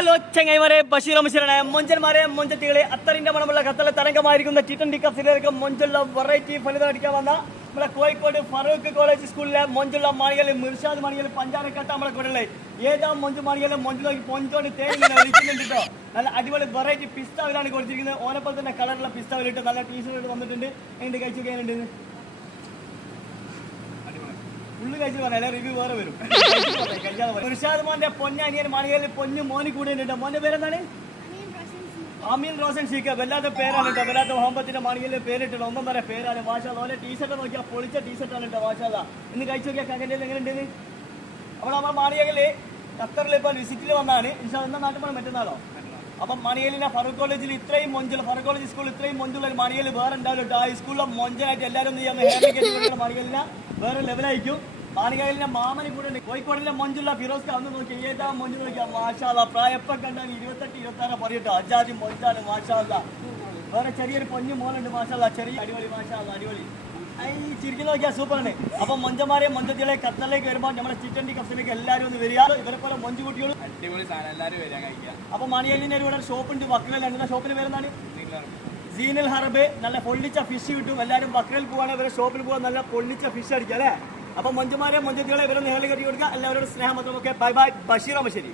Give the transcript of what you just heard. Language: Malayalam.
ഹലോ ചെങ്ങൈമാരെ ബഷീർ അമശിറാണ് മൊഞ്ചന്മാരെ മൊഞ്ചത്തികളെ അത്തറിന്റെ മണമുള്ള കത്തല തരംഗമായിരിക്കുന്ന ടി ട്വന്റി കപ്പിലേക്ക് മൊഞ്ചുള്ള വെറൈറ്റി ഫലിതം അടിക്കാൻ വന്ന നമ്മുടെ കോഴിക്കോട് ഫറൂഖ് കോളേജ് സ്കൂളിലെ മൊഞ്ചുള്ള മാണികളെ മിർഷാദ് മാണികളെ പഞ്ചാരക്കട്ട നമ്മളെ കൂടെ ഏതാ മൊഞ്ചു മാണികളെ മൊഞ്ചിലേക്ക് പൊഞ്ചോണ്ട് തേങ്ങ വിളിക്കുന്നുണ്ട് നല്ല അടിപൊളി വെറൈറ്റി പിസ്താവിലാണ് കൊടുത്തിരിക്കുന്നത്. ഓനപ്പോൾ തന്നെ കളറുള്ള പിസ്താവിലിട്ട് നല്ല ടീഷർട്ട് വന്നിട്ടുണ്ട്. എന്ത് കഴിച്ചു കഴിയാനുണ്ട്? ഉള്ളു കഴിച്ചു റിവ്യൂ വേറെ വരും. ഇർഷാദ് മോന്റെ പൊന്നനിയൻ മണികളിൽ പൊന്നു മോനി കൂടെ ഉണ്ട് മോന്റെ പേരെന്താണ്? അമീൻ റോഷൻ ഷീക്ക വല്ലാത്ത പേരാണ് കേട്ടോ. വല്ലാത്ത മുഹമ്മത്തിന്റെ മണികളിൽ പേരിട്ടുണ്ട് ഒന്നും വരെ പേരാണ്. മാഷാ ഓലെ ടീഷർട്ട് നോക്കിയാൽ പൊളിച്ച ടീഷർട്ടാണ് കേട്ടോ മാഷാല്ല. ഇന്ന് കഴിച്ചു നോക്കിയാൽ കകന്റെ എങ്ങനെയുണ്ട് അപ്പോൾ നമ്മൾ മാണിയകൽ ഖത്തറിൽ ഇപ്പോൾ വിസിറ്റിൽ വന്നാണ്. ഇൻഷാ എന്നാ നാട്ടിൽ പോകണം മറ്റന്നാളോ? അപ്പം മണിയലിനെ ഫറൂഖ് കോളേജിൽ ഇത്രയും മൊഞ്ചൽ ഫറൂഖ് കോളേജ് സ്കൂളിൽ ഇത്രയും മൊഞ്ചുള്ള മണിയൽ വേറെ ഉണ്ടാവില്ല ആ സ്കൂളിലെ മൊഞ്ചനായിട്ട് എല്ലാവരും ഒന്ന് ചെയ്യാൻ ഹേമ മണിയലിനെ വേറെ ലെവലായിരിക്കും മാണികയിലെ മാമനി കൂടെ ഉണ്ട്. കോഴിക്കോടിലെ മൊഞ്ചുള്ള ഫിറോസ് അന്ന് നോക്കി ഏതാ മൊഞ്ചു നോക്കിയാ? മാഷാല പ്രായപ്പം കണ്ടാൽ ഇരുപത്തെട്ട് ഇരുപത്തി ആറ് പറയട്ടോ. അജാതി മൊഞ്ചാണ് മാഷാല വേറെ ചെറിയൊരു പൊഞ്ഞു മോളുണ്ട് മാഷാല ചെറിയ അടിപൊളി മാഷാല അടിപൊളി. ചിരിക്കുന്ന നോക്കിയാൽ സൂപ്പറാണ്. അപ്പൊ മൊഞ്ചമാരെ മൊഞ്ചത്തിലെ ഖത്തറിലേക്ക് വരുമ്പോൾ നമ്മുടെ ചിറ്റണ്ടി കഫിലേക്ക് എല്ലാവരും ഒന്ന് വരിക. ഇവരെ പോലെ മൊഞ്ച് കുട്ടികളും അടിപൊളി സാധനം. എല്ലാവരും വരാൻ കഴിക്കുക. അപ്പൊ മണിയലിന്റെ ഇവിടെ ഷോപ്പുണ്ട്. എന്താ ഷോപ്പിന് പേരെന്താണ്? സീനൽ ഹർബ് നല്ല പൊള്ളിച്ച ഫിഷ് കിട്ടും. എല്ലാവരും ബക്കറിൽ പോവാണ്. ഇവരെ ഷോപ്പിൽ പോകാൻ നല്ല പൊള്ളിച്ച ഫിഷ് അടിക്കാം അല്ലേ? അപ്പൊ മൊഞ്ചമാരെ മൊഞ്ചത്തികളെ ഇവരെ നേരെ കെട്ടി കൊടുക്കുക. എല്ലാവരോടും സ്നേഹം മാത്രമൊക്കെ ബൈ ബൈ. ബഷീർ അമശ്ശേരി